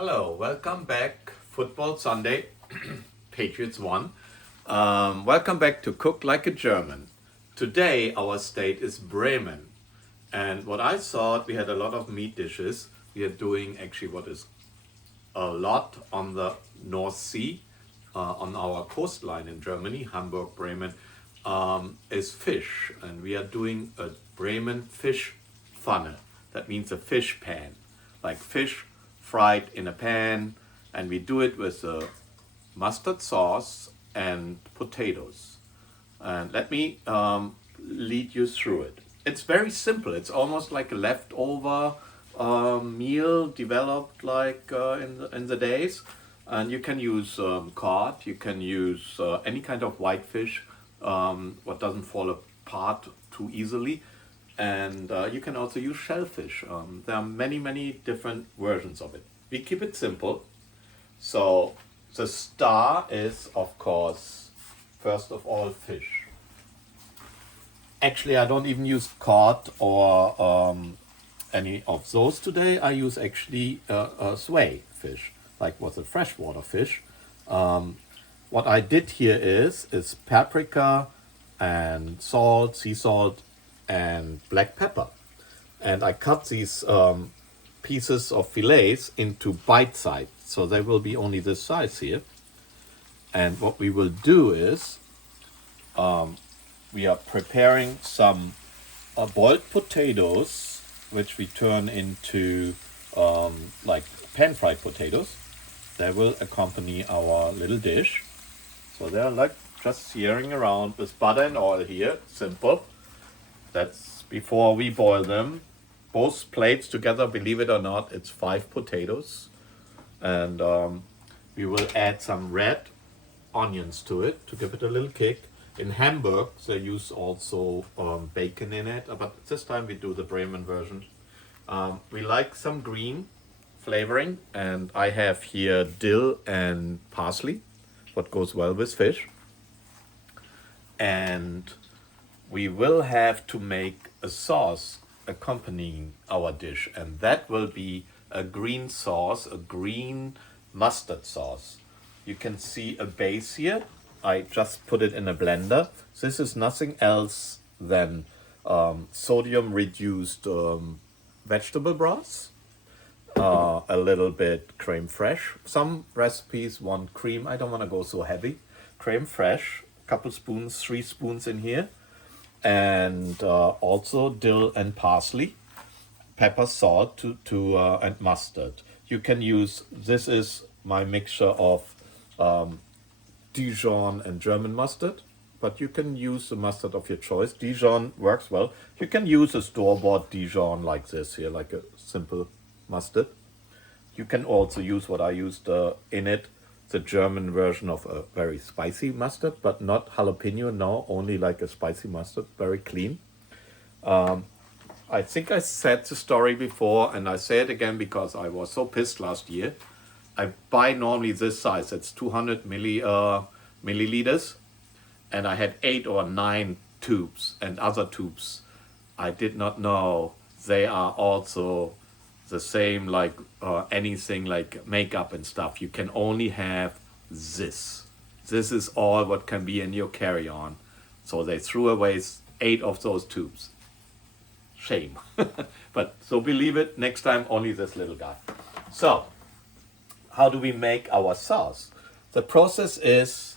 Hello, welcome back. Football Sunday, Patriots won. Welcome back to Cook Like a German. Today our state is Bremen. And what I thought, we had a lot of meat dishes. We are doing actually what is a lot on the North Sea, on our coastline in Germany, Hamburg, Bremen, is fish. And we are doing a Bremen Fischpfanne. That means a fish pan, like fish fried in a pan. And we do it with mustard sauce and potatoes. And let me lead you through it. It's very simple. It's almost like a leftover meal developed like in the days. And you can use cod, you can use any kind of white fish, what doesn't fall apart too easily. And you can also use shellfish. There are many, many different versions of it. We keep it simple. So the star is, of course, first of all, fish. Actually, I don't even use cod or any of those today. I use actually sway fish, like was a freshwater fish. What I did here is paprika and salt, sea salt, and black pepper. And I cut these pieces of fillets into bite size. So they will be only this size here. And what we will do is we are preparing some boiled potatoes, which we turn into like pan-fried potatoes. They will accompany our little dish. So they're like just searing around with butter and oil here, simple. That's before we boil them. Both plates together, believe it or not, it's 5 potatoes. And we will add some red onions to it to give it a little kick. In Hamburg, they use also bacon in it, but this time we do the Bremen version. We like some green flavoring, and I have here dill and parsley, what goes well with fish. And we will have to make a sauce accompanying our dish, and that will be a green sauce, a green mustard sauce. You can see a base here. I just put it in a blender. This is nothing else than sodium reduced vegetable broth, a little bit creme fraiche. Some recipes want cream. I don't want to go so heavy. Creme fraiche, couple spoons, 3 spoons in here. And also dill and parsley, pepper, salt and mustard. You can use, this is my mixture of Dijon and German mustard, but you can use the mustard of your choice. Dijon works well. You can use a store-bought Dijon like this here, like a simple mustard. You can also use what I used in it, the German version of a very spicy mustard, but not jalapeno, no, only like a spicy mustard, very clean. I think I said the story before, and I say it again because I was so pissed last year. I buy normally this size, it's 200 milliliters, and I had 8 or 9 tubes, and other tubes I did not know they are also the same like anything like makeup and stuff. You can only have this. This is all what can be in your carry-on. So they threw away 8 of those tubes. Shame. But so believe it, next time only this little guy. So how do we make our sauce? The process is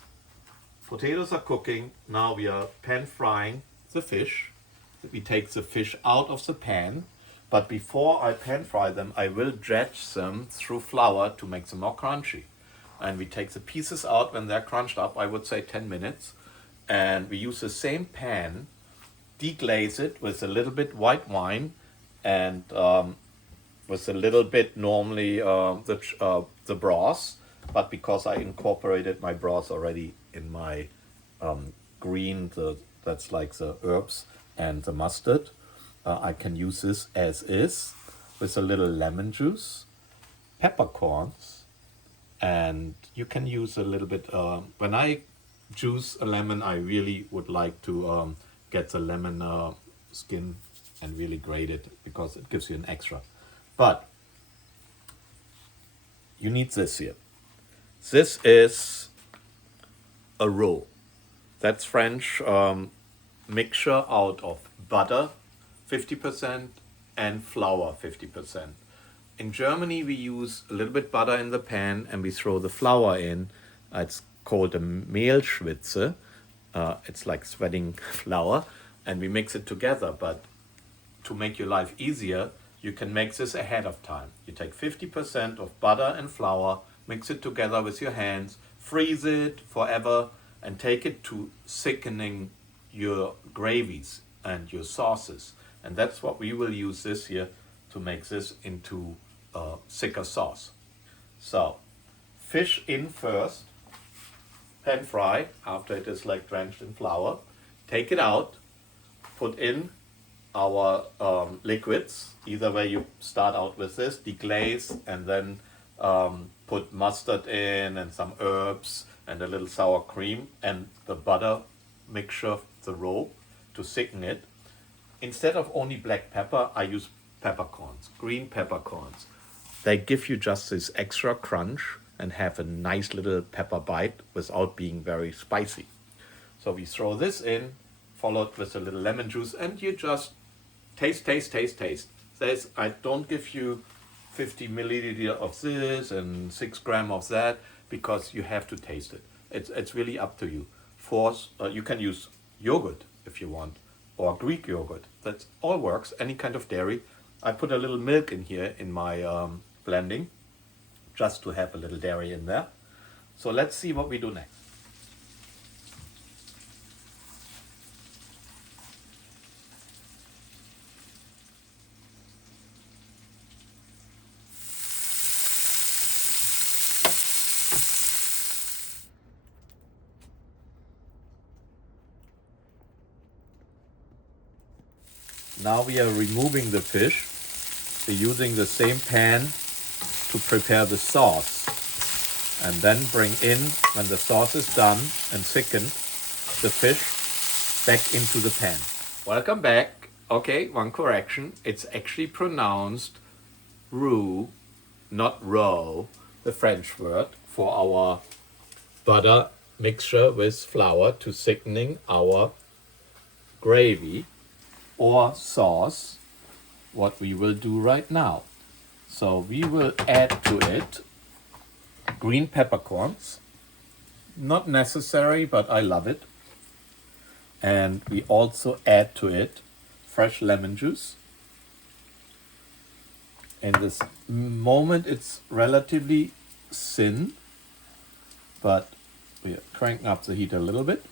potatoes are cooking. Now we are pan frying the fish. We take the fish out of the pan. But before I pan fry them, I will dredge them through flour to make them more crunchy. And we take the pieces out when they're crunched up, I would say 10 minutes. And we use the same pan, deglaze it with a little bit white wine and with a little bit normally the broth. But because I incorporated my broth already in my green, that's like the herbs and the mustard, I can use this as is with a little lemon juice, peppercorns, and you can use a little bit. When I juice a lemon, I really would like to get the lemon skin and really grate it because it gives you an extra. But you need this here. This is a roux. That's French mixture out of butter 50% and flour 50%. In Germany we use a little bit butter in the pan and we throw the flour in. It's called a Mehlschwitze. It's like sweating flour, and we mix it together. But to make your life easier, you can make this ahead of time. You take 50% of butter and flour, mix it together with your hands, freeze it forever, and take it to thickening your gravies and your sauces. And that's what we will use this here to make this into a thicker sauce. So, fish in first, pan fry after it is like drenched in flour. Take it out, put in our liquids. Either way you start out with this, deglaze, and then put mustard in and some herbs and a little sour cream and the butter mixture, the roux, to thicken it. Instead of only black pepper, I use peppercorns, green peppercorns. They give you just this extra crunch and have a nice little pepper bite without being very spicy. So we throw this in, followed with a little lemon juice, and you just taste. Says, I don't give you 50 milliliter of this and 6 grams of that, because you have to taste it. It's really up to you. You can use yogurt if you want, or Greek yogurt. That all works, any kind of dairy. I put a little milk in here in my blending, just to have a little dairy in there. So let's see what we do next. Now we are removing the fish. We're using the same pan to prepare the sauce, and then bring in, when the sauce is done and thickened, the fish back into the pan. Welcome back. Okay, one correction. It's actually pronounced roux, not roe, the French word for our butter mixture with flour to thickening our gravy or sauce, what we will do right now. So we will add to it green peppercorns. Not necessary, but I love it. And we also add to it fresh lemon juice. In this moment it's relatively thin, but we are cranking up the heat a little bit.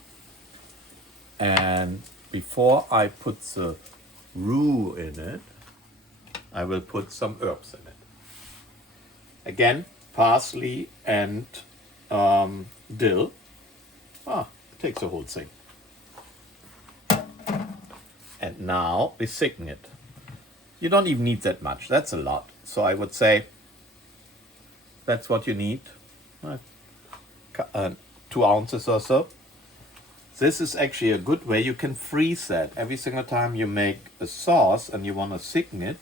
And before I put the roux in it, I will put some herbs in it. Again, parsley and dill. It takes the whole thing. And now we thicken it. You don't even need that much. That's a lot. So I would say that's what you need. 2 ounces or so. This is actually a good way. You can freeze that. Every single time you make a sauce and you want to thicken it,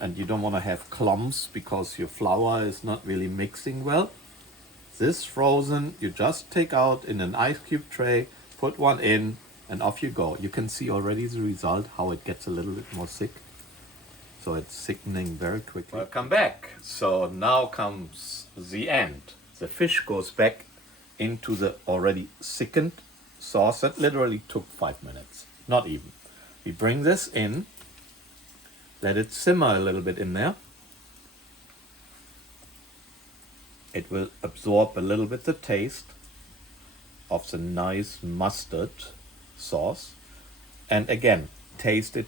and you don't want to have clumps because your flour is not really mixing well, this frozen, you just take out in an ice cube tray, put one in, and off you go. You can see already the result, how it gets a little bit more thick. So it's thickening very quickly. Welcome back. So now comes the end. The fish goes back into the already thickened sauce. That literally took 5 minutes, not even. We bring this in, let it simmer a little bit in there. It will absorb a little bit the taste of the nice mustard sauce. And again, taste it.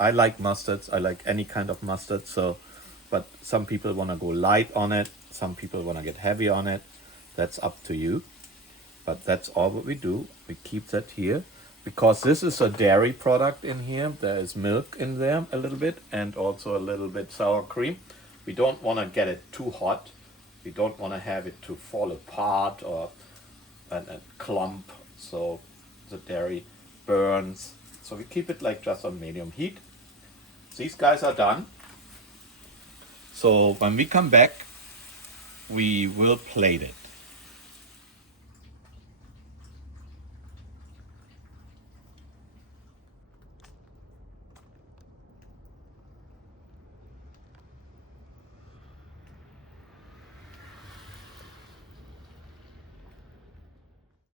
I like mustards, I like any kind of mustard, but some people want to go light on it, some people want to get heavy on it. That's up to you. But that's all what we do. We keep that here. Because this is a dairy product in here, there is milk in there a little bit, and also a little bit sour cream. We don't want to get it too hot. We don't want to have it to fall apart or and clump, so the dairy burns. So we keep it like just on medium heat. These guys are done. So when we come back, we will plate it.